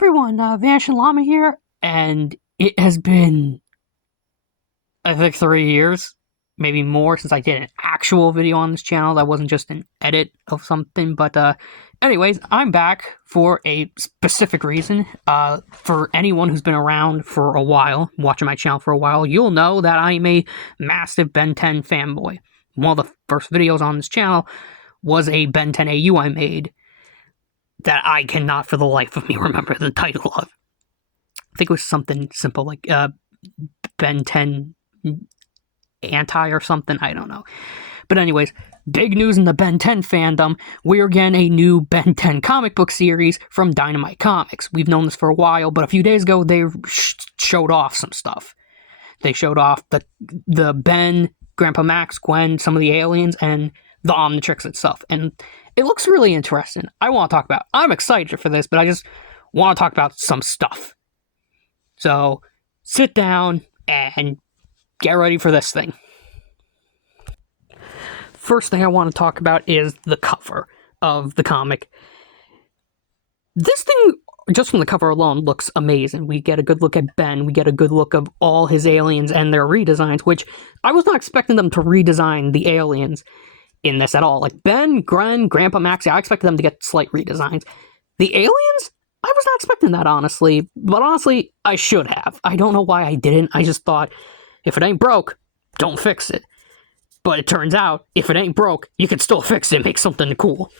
everyone, Vanishing Llama here, and it has been, I think, 3 years, maybe more, since I did an actual video on this channel that wasn't just an edit of something, but, anyways, I'm back for a specific reason. For anyone who's been around for a while, watching my channel for a while, you'll know that I'm a massive Ben 10 fanboy. One of the first videos on this channel was a Ben 10 AU I made that I cannot for the life of me remember the title of. I think it was something simple like Ben 10 Anti or something, I don't know. But anyways, big news in the Ben 10 fandom, we're getting a new Ben 10 comic book series from Dynamite Comics. We've known this for a while, but a few days ago they showed off some stuff. They showed off the Ben, Grandpa Max, Gwen, some of the aliens, and the Omnitrix itself. And it looks really interesting. I'm excited for this, but I just want to talk about some stuff. So, sit down and get ready for this thing. First thing I want to talk about is the cover of the comic. This thing, just from the cover alone, looks amazing. We get a good look at Ben, we get a good look of all his aliens and their redesigns, which I was not expecting them to redesign the aliens in this at all. Like Ben, Gwen, Grandpa Max, I expected them to get slight redesigns. The aliens? I was not expecting that, honestly. But honestly, I should have. I don't know why I didn't. I just thought, if it ain't broke, don't fix it. But it turns out, if it ain't broke, you can still fix it and make something cool.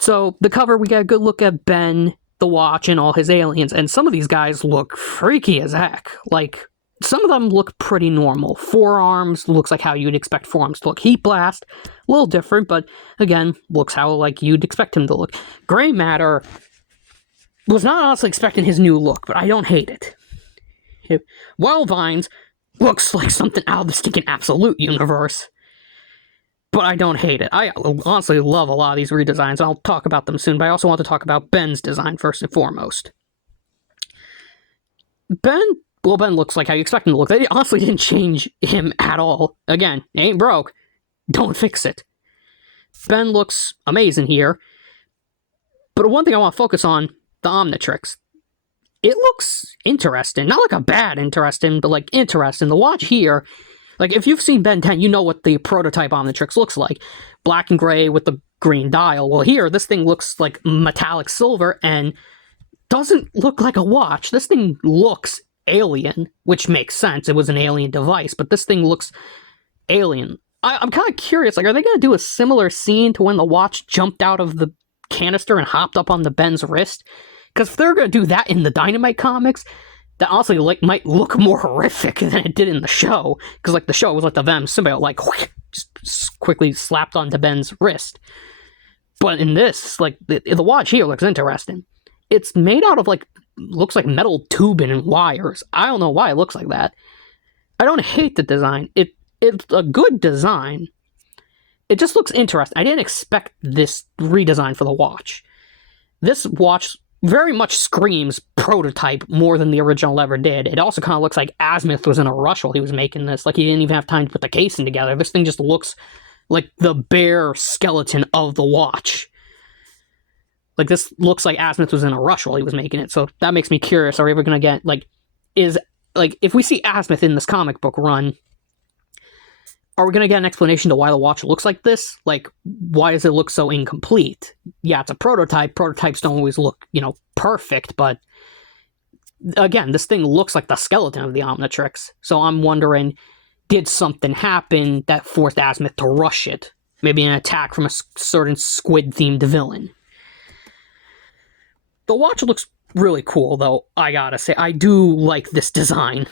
So, the cover, we get a good look at Ben, the Watch, and all his aliens. And some of these guys look freaky as heck. Like, some of them look pretty normal. Forearms looks like how you'd expect forearms to look. Heat Blast, a little different, but again, looks how like you'd expect him to look. Gray Matter was not honestly expecting his new look, but I don't hate it. Wild Vines looks like something out of the stinking Absolute universe, but I don't hate it. I honestly love a lot of these redesigns. I'll talk about them soon, but I also want to talk about Ben's design first and foremost. Ben looks like how you expect him to look. They honestly didn't change him at all. Again, it ain't broke. Don't fix it. Ben looks amazing here. But one thing I want to focus on, the Omnitrix. It looks interesting. Not like a bad interesting, but like interesting. The Watch here, like if you've seen Ben 10, you know what the prototype Omnitrix looks like. Black and gray with the green dial. Well here, this thing looks like metallic silver and doesn't look like a watch. This thing looks alien, which makes sense. It was an alien device, but this thing looks alien. I'm kind of curious, like, are they going to do a similar scene to when the Watch jumped out of the canister and hopped up on the Ben's wrist? Because if they're going to do that in the Dynamite comics, that honestly, like, might look more horrific than it did in the show. Because, like, the show was like the Venom symbiote, like, just quickly slapped onto Ben's wrist. But in this, like, the Watch here looks interesting. It's made out of, like, looks like metal tubing and wires. I don't know why it looks like that. I don't hate the design. It's a good design. It just looks interesting. I didn't expect this redesign for the Watch. This Watch very much screams prototype more than the original ever did. It also kind of looks like Azimuth was in a rush while he was making this. Like, he didn't even have time to put the casing together. This thing just looks like the bare skeleton of the Watch. Like, this looks like Azimuth was in a rush while he was making it, so that makes me curious. Are we ever going to get, like, if we see Azimuth in this comic book run, are we going to get an explanation to why the Watch looks like this? Like, why does it look so incomplete? Yeah, it's a prototype. Prototypes don't always look, perfect, but again, this thing looks like the skeleton of the Omnitrix, so I'm wondering, did something happen that forced Azimuth to rush it? Maybe an attack from a certain squid-themed villain. The Watch looks really cool, though, I gotta say. I do like this design.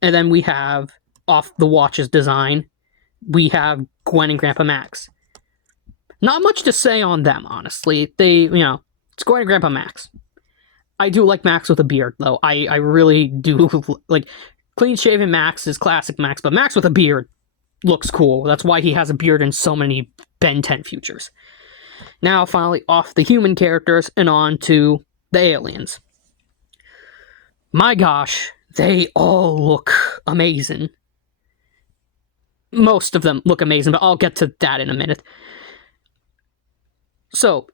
And then we have, off the Watch's design, we have Gwen and Grandpa Max. Not much to say on them, honestly. They, it's Gwen and Grandpa Max. I do like Max with a beard, though. I really do. Like, clean-shaven Max is classic Max, but Max with a beard looks cool. That's why he has a beard in so many Ben 10 futures. Now, finally, off the human characters and on to the aliens. My gosh, they all look amazing. Most of them look amazing, but I'll get to that in a minute. So,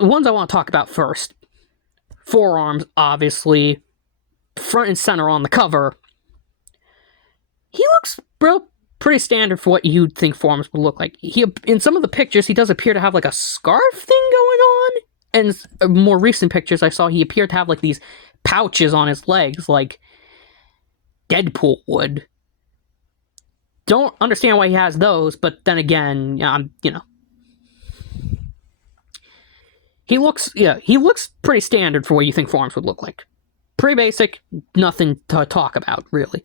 the ones I want to talk about first. Forearms, obviously, front and center on the cover. He looks pretty standard for what you'd think forearms would look like. In some of the pictures, he does appear to have like a scarf thing going on. And more recent pictures I saw, he appeared to have like these pouches on his legs, like Deadpool would. Don't understand why he has those, but then again, he looks pretty standard for what you think forearms would look like. Pretty basic, nothing to talk about, really.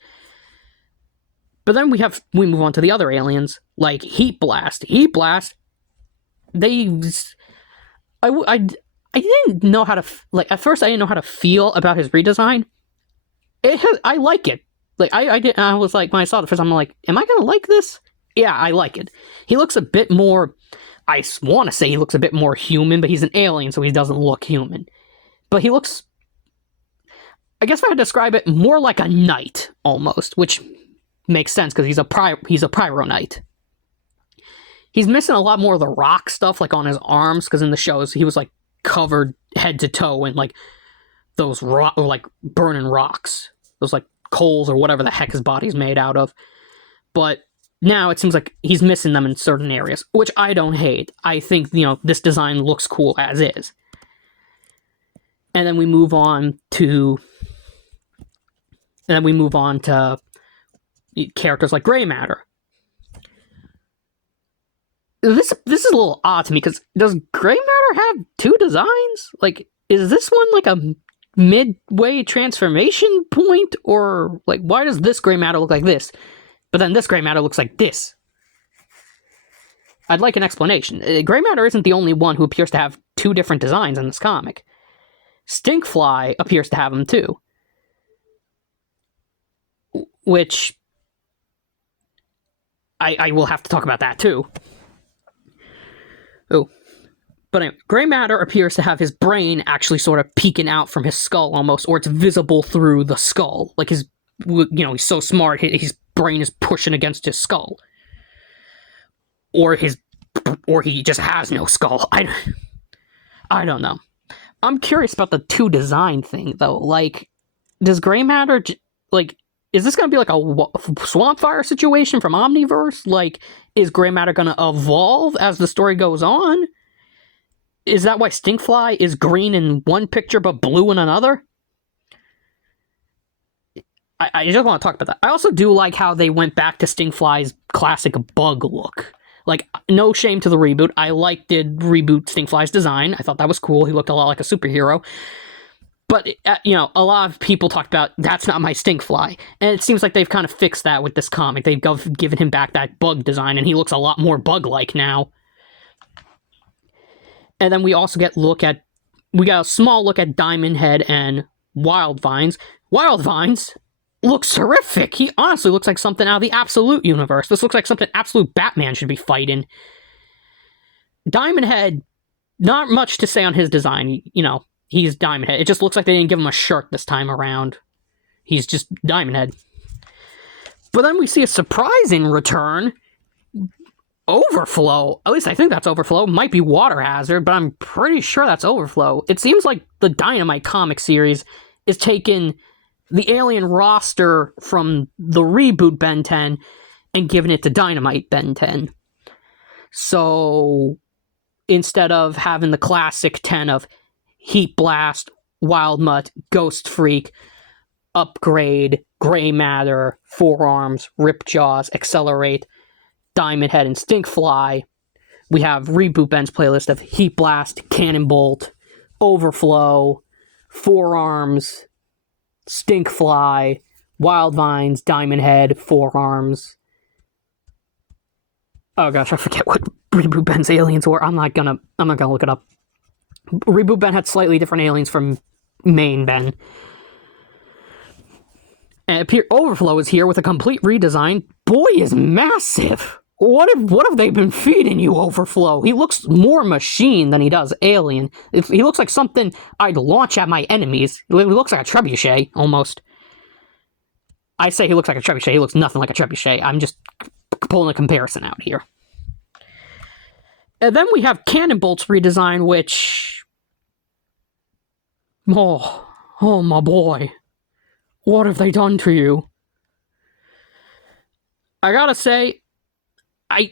But then we move on to the other aliens, like Heat Blast. Heat Blast, I didn't know how to, at first I didn't know how to feel about his redesign. I like it. I was like, when I saw it the first time, I'm like, am I gonna like this? Yeah, I like it. He looks a bit more, I want to say he looks a bit more human, but he's an alien, so he doesn't look human. But he looks, I guess if I had to describe it, more like a knight, almost, which makes sense, because he's a pyro knight. He's missing a lot more of the rock stuff, like on his arms, because in the shows, he was, like, covered head to toe in, like, those burning rocks. Those, like, coals or whatever the heck his body's made out of. But now it seems like he's missing them in certain areas, which I don't hate. I think, this design looks cool as is. And then we move on to characters like Gray Matter. This is a little odd to me, because does Gray Matter have two designs? Like, is this one like a midway transformation point, or like why does this Gray Matter look like this, but then this Gray Matter looks like this? I'd like an explanation. Gray Matter isn't the only one who appears to have two different designs in this comic. Stinkfly appears to have them too, which I will have to talk about that too. Oh. But anyway, Gray Matter appears to have his brain actually sort of peeking out from his skull almost, or it's visible through the skull. Like he's so smart, his brain is pushing against his skull. Or he just has no skull. I don't know. I'm curious about the two design thing, though. Like, does Gray Matter, is this going to be like a Swamp Fire situation from Omniverse? Like, is Gray Matter going to evolve as the story goes on? Is that why Stinkfly is green in one picture but blue in another? I just want to talk about that. I also do like how they went back to Stinkfly's classic bug look. Like, no shame to the reboot. I did reboot Stinkfly's design. I thought that was cool. He looked a lot like a superhero. But, a lot of people talked about, that's not my Stinkfly. And it seems like they've kind of fixed that with this comic. They've given him back that bug design, and he looks a lot more bug-like now. And then we also got a small look at Diamond Head and Wild Vines. Wild Vines looks terrific. He honestly looks like something out of the Absolute universe. This looks like something Absolute Batman should be fighting. Diamond Head, not much to say on his design. He's Diamond Head. It just looks like they didn't give him a shirt this time around. He's just Diamond Head. But then we see a surprising return. Overflow. At least I think that's Overflow. Might be Water Hazard, but I'm pretty sure that's Overflow. It seems like the Dynamite comic series is taking the alien roster from the reboot Ben 10 and giving it to Dynamite Ben 10. So instead of having the classic 10 of Heat Blast, Wild Mutt, Ghost Freak, Upgrade, Gray Matter, Forearms, Ripjaws, Accelerate, Diamond Head, and Stinkfly, we have Reboot Ben's playlist of Heat Blast, Cannonbolt, Overflow, Forearms, Stinkfly, Wild Vines, Diamond Head, Forearms. Oh gosh, I forget what Reboot Ben's aliens were. I'm not gonna look it up. Reboot Ben had slightly different aliens from main Ben. And Overflow is here with a complete redesign. Boy is massive. What have they been feeding you, Overflow? He looks more machine than he does alien. He looks like something I'd launch at my enemies. He looks like a trebuchet, almost. I say he looks like a trebuchet. He looks nothing like a trebuchet. I'm just pulling a comparison out here. And then we have Cannonbolt's redesign, which Oh, my boy. What have they done to you? I gotta say, I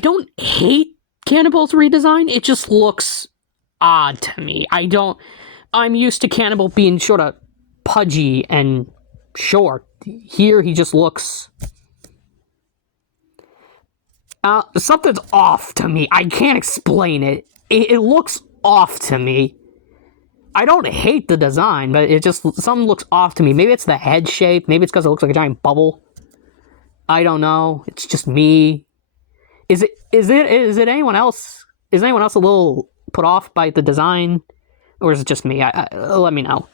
don't hate Cannibal's redesign. It just looks odd to me. I'm used to Cannibal being sort of pudgy and short. Here, he just looks... something's off to me. I can't explain it. It looks off to me. I don't hate the design, but it just... something looks off to me. Maybe it's the head shape. Maybe it's because it looks like a giant bubble. I don't know. It's just me. Is it anyone else? Is anyone else a little put off by the design? Or is it just me? Let me know.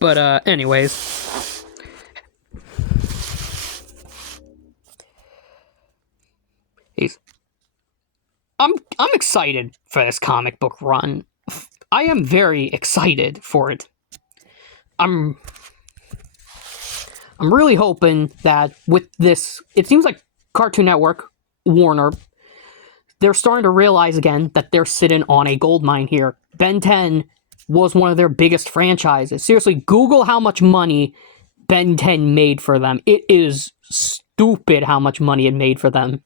But, anyways. I'm excited for this comic book run. I am very excited for it. I'm really hoping that with this, it seems like Cartoon Network, Warner, they're starting to realize again that they're sitting on a gold mine here. Ben 10 was one of their biggest franchises. Seriously, Google how much money Ben 10 made for them. It is stupid how much money it made for them.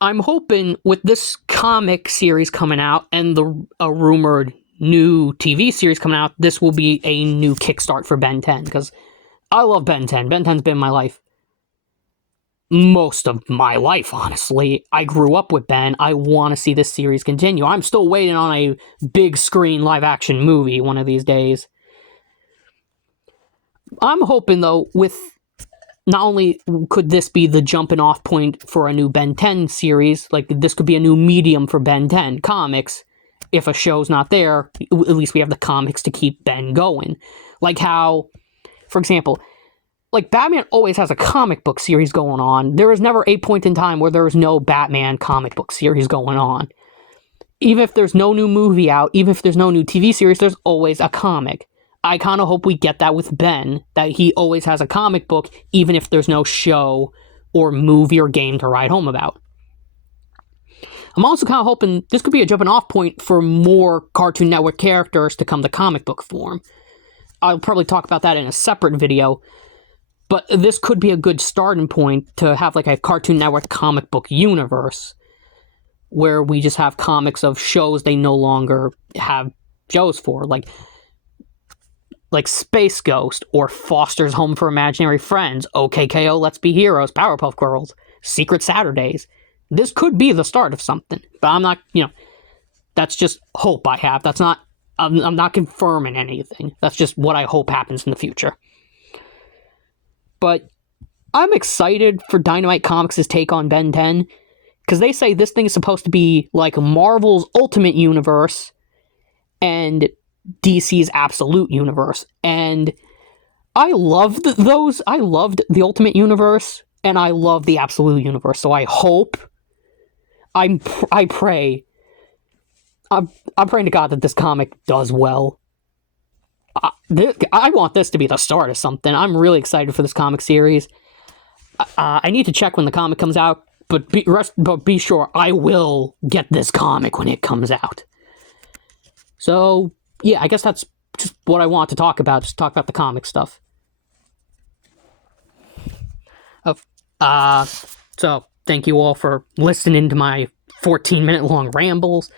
I'm hoping with this comic series coming out and a rumored new TV series coming out, this will be a new kickstart for Ben 10, because I love Ben 10. Ben 10's been in my life most of my life, honestly. I grew up with Ben. I want to see this series continue. I'm still waiting on a big screen live action movie one of these days. I'm hoping, though, with not only could this be the jumping off point for a new Ben 10 series, like this could be a new medium for Ben 10 comics. If a show's not there, at least we have the comics to keep Ben going. Like how, for example, like Batman always has a comic book series going on. There is never a point in time where there is no Batman comic book series going on. Even if there's no new movie out, even if there's no new TV series, there's always a comic. I kind of hope we get that with Ben, that he always has a comic book, even if there's no show or movie or game to write home about. I'm also kind of hoping this could be a jumping off point for more Cartoon Network characters to come to comic book form. I'll probably talk about that in a separate video, but this could be a good starting point to have like a Cartoon Network comic book universe where we just have comics of shows they no longer have shows for, like Space Ghost, or Foster's Home for Imaginary Friends, OKKO Let's Be Heroes, Powerpuff Girls, Secret Saturdays. This could be the start of something, but I'm not, that's just hope I have. That's not, I'm not confirming anything. That's just what I hope happens in the future. But I'm excited for Dynamite Comics' take on Ben 10, because they say this thing is supposed to be like Marvel's Ultimate Universe and DC's Absolute Universe, and I loved those. I loved the Ultimate Universe, and I love the Absolute Universe, so I hope, I'm praying to God that this comic does well. I want this to be the start of something. I'm really excited for this comic series. I need to check when the comic comes out, but be sure I will get this comic when it comes out. So yeah, I guess that's just what I want to talk about. Just talk about the comic stuff. So thank you all for listening to my 14-minute long rambles.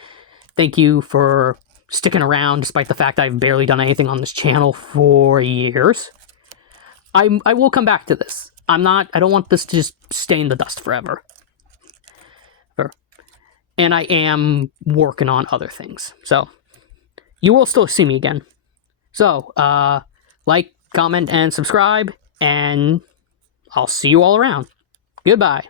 Thank you for sticking around despite the fact I've barely done anything on this channel for years. I will come back to this. I don't want this to just stay in the dust forever. And I am working on other things. So you will still see me again. So, like, comment, and subscribe, and I'll see you all around. Goodbye.